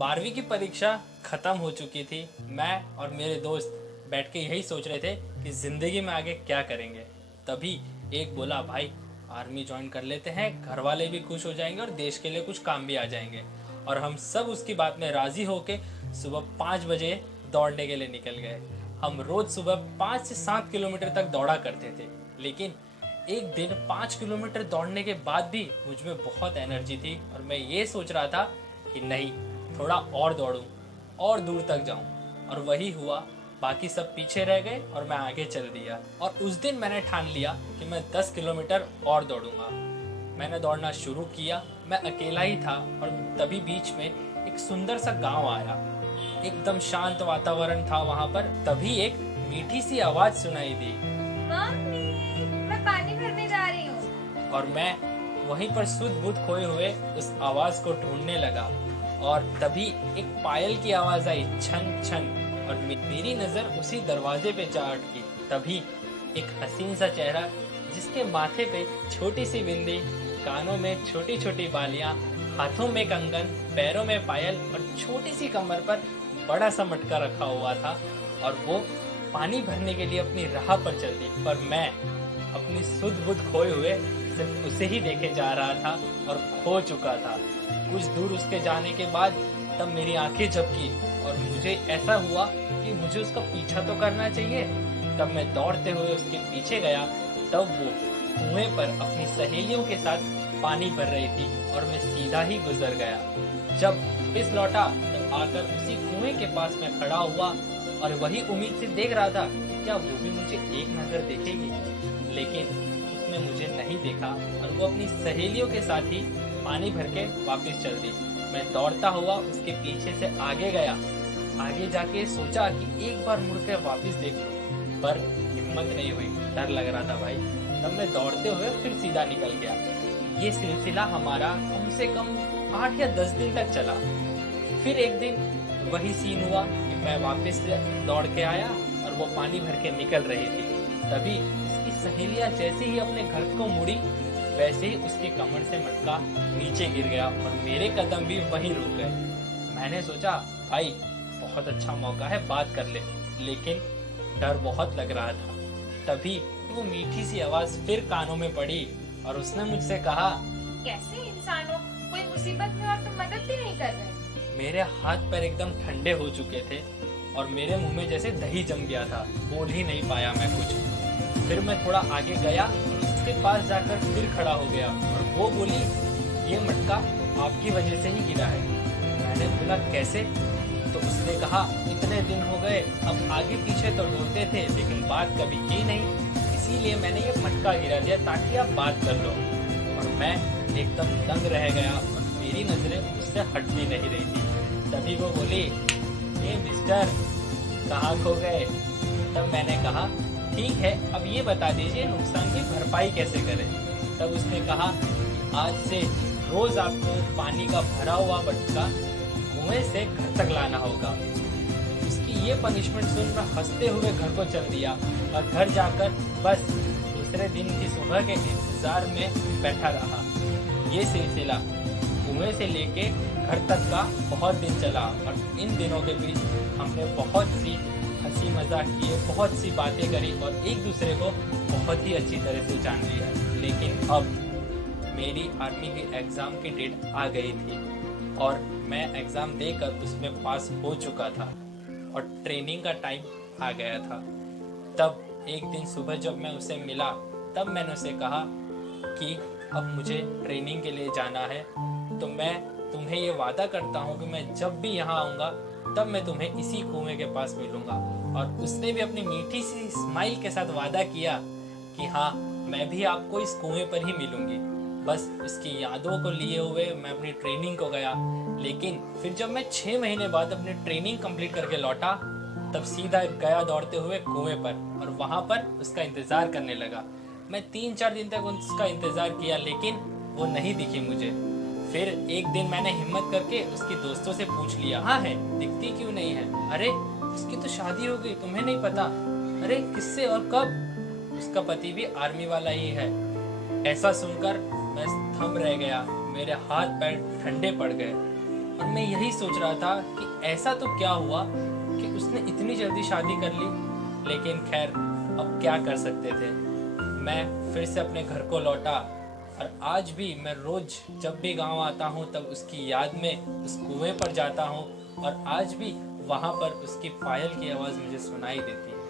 12वीं की परीक्षा ख़त्म हो चुकी थी। मैं और मेरे दोस्त बैठ के यही सोच रहे थे कि ज़िंदगी में आगे क्या करेंगे। तभी एक बोला, भाई आर्मी ज्वाइन कर लेते हैं, घर वाले भी खुश हो जाएंगे और देश के लिए कुछ काम भी आ जाएंगे। और हम सब उसकी बात में राज़ी होके सुबह 5 बजे दौड़ने के लिए निकल गए। हम रोज़ सुबह 5 से 7 किलोमीटर तक दौड़ा करते थे। लेकिन एक दिन 5 किलोमीटर दौड़ने के बाद भी मुझ में बहुत एनर्जी थी और मैं ये सोच रहा था कि नहीं, थोड़ा और दौड़ूं और दूर तक जाऊं। और वही हुआ, बाकी सब पीछे रह गए और मैं आगे चल दिया। और उस दिन मैंने ठान लिया कि मैं 10 किलोमीटर और दौड़ूंगा। मैंने दौड़ना शुरू किया। मैं अकेला ही था और तभी बीच में एक सुंदर सा गांव आया। एकदम शांत वातावरण था वहां पर। तभी एक मीठी सी आवाज सुनाई दी। मम्मी, मैं पानी भरने जा रही हूँ। और मैं वहीं पर सुध बुध खोए हुए उस आवाज को ढूंढने लगा। और तभी एक पायल की आवाज आई, छन छन। और मेरी नजर उसी दरवाजे पे जा अटकी। तभी एक हसीन सा चेहरा, जिसके माथे पे छोटी सी बिंदी, कानों में छोटी छोटी बालियां, हाथों में कंगन, पैरों में पायल और छोटी सी कमर पर बड़ा सा मटका रखा हुआ था। और वो पानी भरने के लिए अपनी राह पर चलती। पर मैं अपनी सुध बुध खोए हुए सिर्फ उसे ही देखे जा रहा था और खो चुका था। कुछ दूर उसके जाने के बाद तब मेरी आंखें झपकी और मुझे ऐसा हुआ कि मुझे उसका पीछा तो करना चाहिए। तब मैं दौड़ते हुए उसके पीछे गया। तब वो कुएं पर अपनी सहेलियों के साथ पानी भर रही थी और मैं सीधा ही गुजर गया। जब वापिस लौटा तब आकर उसी कुएं के पास में खड़ा हुआ और वही उम्मीद से देख रहा था कि क्या वो भी मुझे एक नजर देखेगी। लेकिन उसने मुझे नहीं देखा और वो अपनी सहेलियों के साथ ही पानी भर के वापिस चल दी। मैं दौड़ता हुआ उसके पीछे से आगे गया। आगे जाके सोचा कि एक बार मुड़कर वापिस देख लूं, पर हिम्मत नहीं हुई, डर लग रहा था भाई। तब मैं दौड़ते हुए फिर सीधा निकल गया। ये सिलसिला हमारा कम से कम 8 या 10 दिन तक चला। फिर एक दिन वही सीन हुआ कि मैं वापस दौड़ के आया और वो पानी भर के निकल रही थी। तभी उसकी सहेलियां जैसे ही अपने घर को मुड़ी, वैसे ही उसकी कमर से मटका नीचे गिर गया और मेरे कदम भी वहीं रुक गए। मैंने सोचा, भाई बहुत अच्छा मौका है, बात कर ले। लेकिन डर बहुत लग रहा था। तभी वो मीठी सी आवाज फिर कानों में पड़ी और उसने मुझसे कहा, कैसे इंसान हो, कोई मुसीबत में और तुम मदद भी नहीं कर रहे। मेरे हाथ पैर एकदम ठंडे हो चुके थे और मेरे मुंह में जैसे दही जम गया था। बोल ही नहीं पाया मैं कुछ। फिर मैं थोड़ा आगे गया और उसके पास जाकर फिर खड़ा हो गया और वो बोली, ये मटका आपकी वजह से ही गिरा है। मैंने बोला, कैसे? तो उसने कहा, इतने दिन हो गए, अब आगे पीछे तो ढूंढते थे लेकिन बात कभी की नहीं, इसीलिए मैंने ये मटका गिरा दिया ताकि आप बात कर लो। और मैं एकदम दंग रह गया और मेरी नजरें उससे हट भी नहीं रही थी। तभी वो बोली, ए मिस्टर, कहाँ खो गए? तब मैंने कहा, ठीक है, अब ये बता दीजिए नुकसान की भरपाई कैसे करें। तब उसने कहा, आज से रोज आपको पानी का भरा हुआ मटका कुएं से घर तक लाना होगा। उसकी ये पनिशमेंट सुन मैं हंसते हुए घर को चल दिया और घर जाकर बस दूसरे दिन की सुबह के इंतजार में बैठा रहा। ये सिलसिला कुएं से लेके घर तक का बहुत दिन चला और इन दिनों के बीच हमने बहुत सी हंसी मजाक किए, बहुत सी बातें करी और एक दूसरे को बहुत ही अच्छी तरह से जान लिया। लेकिन अब मेरी आर्मी की एग्ज़ाम की डेट आ गई थी और मैं एग्ज़ाम देकर उसमें पास हो चुका था और ट्रेनिंग का टाइम आ गया था। तब एक दिन सुबह जब मैं उसे मिला तब मैंने उसे कहा कि अब मुझे ट्रेनिंग के लिए जाना है, तो मैं तुम्हें ये वादा करता हूँ कि मैं जब भी यहाँ आऊँगा तब मैं तुम्हें इसी कुएं के पास मिलूँगा। और उसने भी अपनी मीठी सी स्माइल के साथ वादा किया कि हाँ, मैं भी आपको इस कुएं पर ही मिलूँगी। बस इसकी यादों को लिए हुए मैं अपनी ट्रेनिंग को गया। लेकिन फिर जब मैं 6 महीने बाद अपनी ट्रेनिंग कंप्लीट करके लौटा तब सीधा गया दौड़ते हुए कुएं पर और वहाँ पर उसका इंतज़ार करने लगा। मैं 3-4 दिन तक उसका इंतज़ार किया लेकिन वो नहीं दिखी मुझे। फिर एक दिन मैंने हिम्मत करके उसके दोस्तों से पूछ लिया, हाँ है, दिखती क्यों नहीं है? अरे उसकी तो शादी हो गई, तुम्हें नहीं पता? अरे किससे और कब? उसका पति भी आर्मी वाला ही है। ऐसा सुनकर मैं थम रह गया, मेरे हाथ पैर ठंडे पड़ गए और मैं यही सोच रहा था कि ऐसा तो क्या हुआ कि उसने इतनी जल्दी शादी कर ली। लेकिन खैर, अब क्या कर सकते थे। मैं फिर से अपने घर को लौटा और आज भी मैं रोज जब भी गांव आता हूं तब उसकी याद में उस कुएं पर जाता हूं और आज भी वहां पर उसकी पायल की आवाज़ मुझे सुनाई देती है।